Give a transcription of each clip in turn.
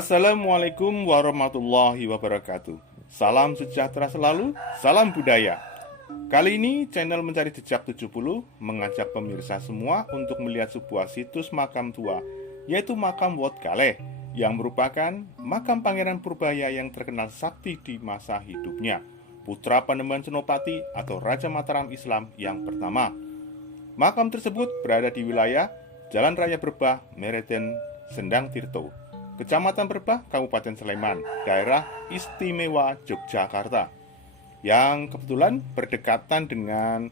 Assalamualaikum warahmatullahi wabarakatuh. Salam sejahtera selalu, salam budaya. Kali ini channel Mencari Jejak 70 mengajak pemirsa semua untuk melihat sebuah situs makam tua, yaitu makam Wat Galeh, yang merupakan makam Pangeran Purbaya yang terkenal sakti di masa hidupnya, putra Panembahan Senopati atau Raja Mataram Islam yang pertama. Makam tersebut berada di wilayah Jalan Raya Berbah, Mereten, Sendang Tirto, Kecamatan Berbah, Kabupaten Sleman, daerah istimewa Yogyakarta, yang kebetulan berdekatan dengan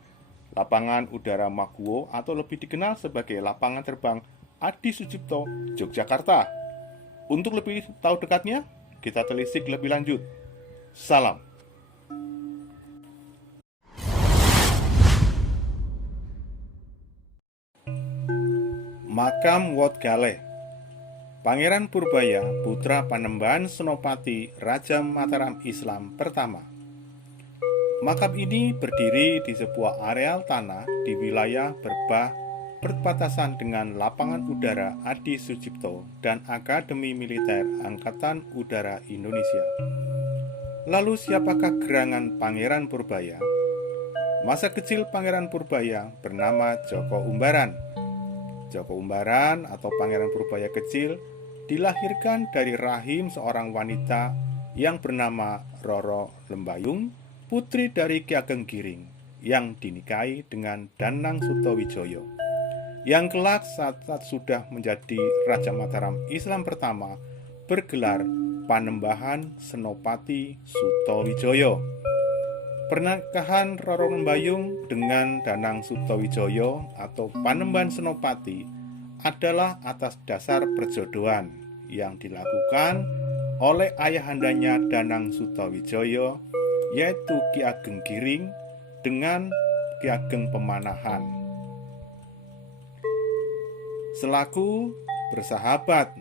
lapangan udara Maguwo atau lebih dikenal sebagai lapangan terbang Adi Sucipto, Yogyakarta. Untuk lebih tahu dekatnya, kita telisik lebih lanjut. Salam. Makam Wat Galeh. Pangeran Purbaya, putra Panembahan Senopati Raja Mataram Islam pertama. Makam ini berdiri di sebuah areal tanah di wilayah Berbah, berbatasan dengan lapangan udara Adi Sucipto dan Akademi Militer Angkatan Udara Indonesia. Lalu siapakah gerangan Pangeran Purbaya? Masa kecil Pangeran Purbaya bernama Joko Umbaran. Joko Umbaran atau Pangeran Purbaya kecil dilahirkan dari rahim seorang wanita yang bernama Roro Lembayung, putri dari Ki Ageng Giring, yang dinikahi dengan Danang Sutawijaya, yang kelak saat sudah menjadi Raja Mataram Islam pertama bergelar Panembahan Senopati Sutawijaya. Pernikahan Roro Lembayung dengan Danang Sutawijaya atau Panembahan Senopati adalah atas dasar perjodohan yang dilakukan oleh ayahandanya Danang Sutawijaya, yaitu Ki Ageng Giring dengan Ki Ageng Pemanahan. Selaku bersahabat,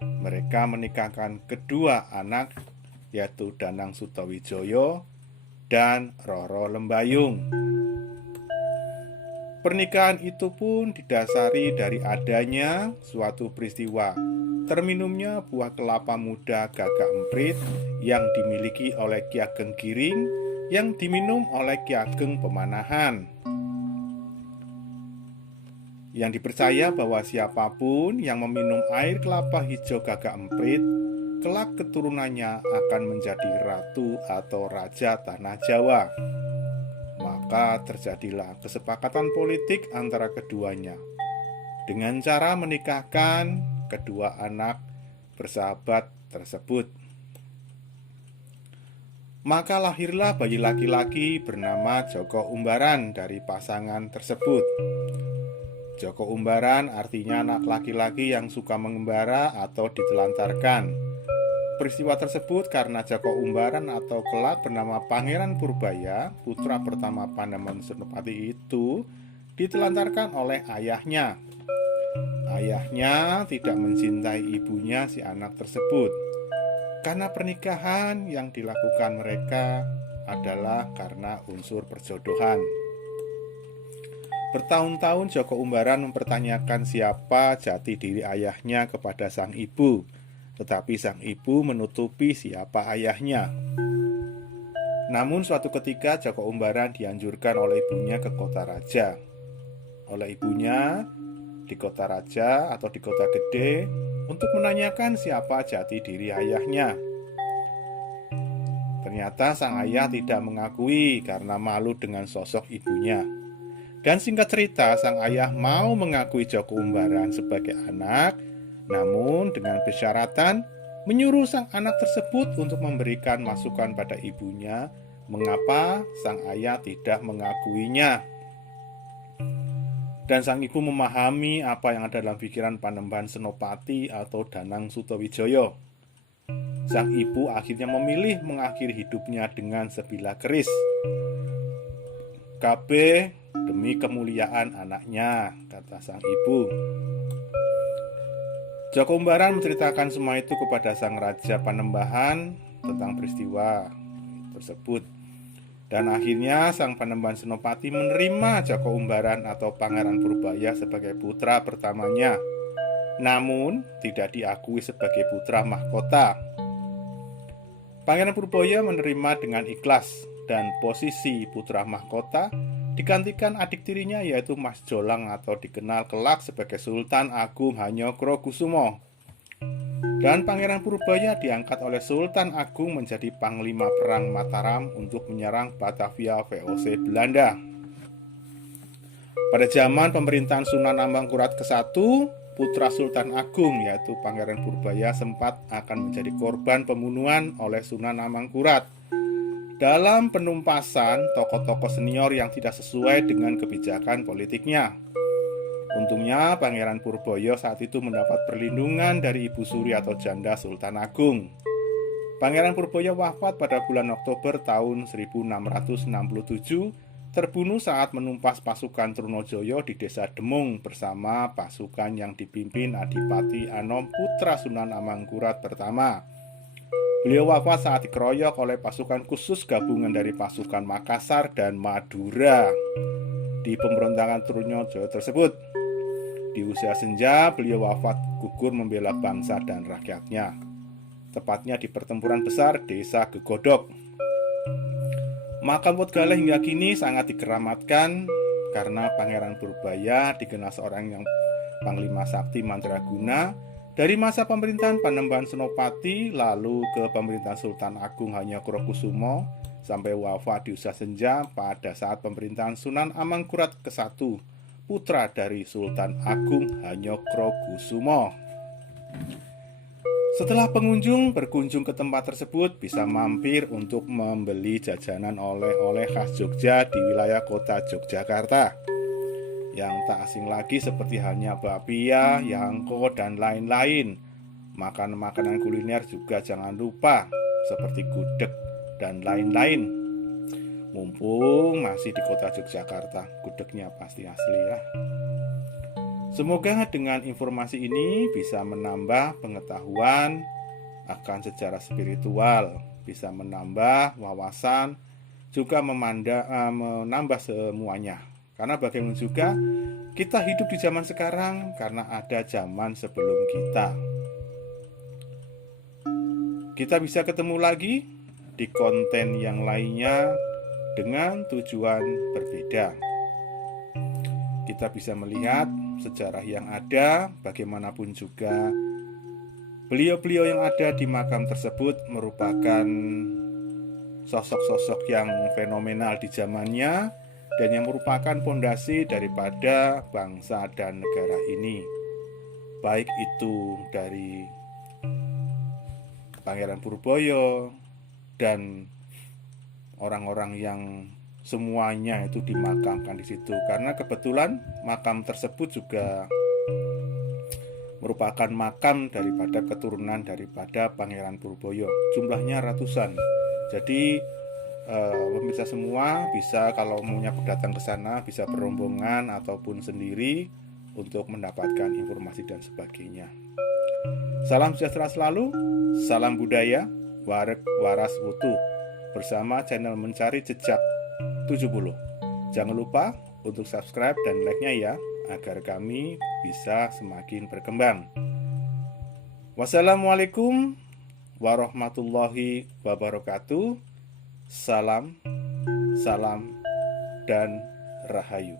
mereka menikahkan kedua anak, yaitu Danang Sutawijaya dan Roro Lembayung. Pernikahan itu pun didasari dari adanya suatu peristiwa terminumnya buah kelapa muda Gagak Emprit yang dimiliki oleh Ki Ageng Giring yang diminum oleh Ki Ageng Pemanahan. Yang dipercaya bahwa siapapun yang meminum air kelapa hijau Gagak Emprit, kelak keturunannya akan menjadi ratu atau raja tanah Jawa. Maka terjadilah kesepakatan politik antara keduanya dengan cara menikahkan kedua anak bersahabat tersebut. Maka lahirlah bayi laki-laki bernama Joko Umbaran dari pasangan tersebut. Joko Umbaran artinya anak laki-laki yang suka mengembara atau ditelantarkan. Peristiwa tersebut karena Joko Umbaran atau kelak bernama Pangeran Purbaya, putra pertama Panembahan Senopati itu ditelantarkan oleh ayahnya. Ayahnya tidak mencintai ibunya si anak tersebut, karena pernikahan yang dilakukan mereka adalah karena unsur perjodohan. Bertahun-tahun Joko Umbaran mempertanyakan siapa jati diri ayahnya kepada sang ibu, tetapi sang ibu menutupi siapa ayahnya. Namun suatu ketika Joko Umbaran dianjurkan oleh ibunya ke kota raja. Oleh ibunya di kota raja atau di kota gede untuk menanyakan siapa jati diri ayahnya. Ternyata sang ayah tidak mengakui karena malu dengan sosok ibunya. Dan singkat cerita, sang ayah mau mengakui Joko Umbaran sebagai anak, namun dengan persyaratan menyuruh sang anak tersebut untuk memberikan masukan pada ibunya mengapa sang ayah tidak mengakuinya. Dan sang ibu memahami apa yang ada dalam pikiran Panembahan Senopati atau Danang Sutawijaya. Sang ibu akhirnya memilih mengakhiri hidupnya dengan sebilah keris. KB demi kemuliaan anaknya, kata sang ibu. Joko Umbaran menceritakan semua itu kepada sang Raja Panembahan tentang peristiwa tersebut. Dan akhirnya sang Panembahan Senopati menerima Joko Umbaran atau Pangeran Purbaya sebagai putra pertamanya. namun tidak diakui sebagai putra mahkota. Pangeran Purbaya menerima dengan ikhlas dan posisi putra mahkota digantikan adik tirinya yaitu Mas Jolang atau dikenal kelak sebagai Sultan Agung Hanyokrokusumo. Dan Pangeran Purbaya diangkat oleh Sultan Agung menjadi Panglima Perang Mataram untuk menyerang Batavia VOC Belanda. Pada zaman pemerintahan Sunan Amangkurat ke-1, putra Sultan Agung yaitu Pangeran Purbaya sempat akan menjadi korban pembunuhan oleh Sunan Amangkurat dalam penumpasan tokoh-tokoh senior yang tidak sesuai dengan kebijakan politiknya. Untungnya Pangeran Purbaya saat itu mendapat perlindungan dari Ibu Suri atau janda Sultan Agung. Pangeran Purbaya wafat pada bulan Oktober tahun 1667, terbunuh saat menumpas pasukan Trunojoyo di desa Demung bersama pasukan yang dipimpin Adipati Anom putra Sunan Amangkurat pertama. Beliau wafat saat dikeroyok oleh pasukan khusus gabungan dari pasukan Makassar dan Madura di pemberontakan Trunojoyo tersebut. Di usia senja, beliau wafat gugur membela bangsa dan rakyatnya, tepatnya di pertempuran besar desa Gegodok. Makam Potgaleh hingga kini sangat dikeramatkan karena Pangeran Purbaya dikenal seorang yang Panglima Sakti Mandraguna dari masa pemerintahan Panembahan Senopati lalu ke pemerintahan Sultan Agung Hanyokrokusumo sampai wafat di usia senja pada saat pemerintahan Sunan Amangkurat ke-1, putra dari Sultan Agung Hanyokrokusumo. Setelah pengunjung berkunjung ke tempat tersebut bisa mampir untuk membeli jajanan oleh-oleh khas Jogja di wilayah kota Yogyakarta yang tak asing lagi seperti halnya bakpia, yangko, dan lain-lain. Makanan-makanan kuliner juga jangan lupa seperti gudeg dan lain-lain. Mumpung masih di kota Yogyakarta, gudegnya pasti asli ya. Semoga dengan informasi ini bisa menambah pengetahuan akan sejarah spiritual, bisa menambah wawasan, juga menambah semuanya. Karena bagaimana juga kita hidup di zaman sekarang karena ada zaman sebelum kita. Kita bisa ketemu lagi di konten yang lainnya dengan tujuan berbeda. Kita bisa melihat sejarah yang ada, bagaimanapun juga beliau-beliau yang ada di makam tersebut merupakan sosok-sosok yang fenomenal di zamannya dan yang merupakan fondasi daripada bangsa dan negara ini. Baik itu dari Pangeran Purbaya dan orang-orang yang semuanya itu dimakamkan di situ, karena kebetulan makam tersebut juga merupakan makam daripada keturunan daripada Pangeran Purbaya. Jumlahnya ratusan. Jadi pemirsa semua bisa kalau maunya datang ke sana bisa berombongan ataupun sendiri untuk mendapatkan informasi dan sebagainya. Salam sejahtera selalu, salam budaya, waras wutu. Bersama channel Mencari Jejak 70. Jangan lupa untuk subscribe dan like-nya ya, agar kami bisa semakin berkembang. Wassalamualaikum warahmatullahi wabarakatuh. Salam, dan rahayu.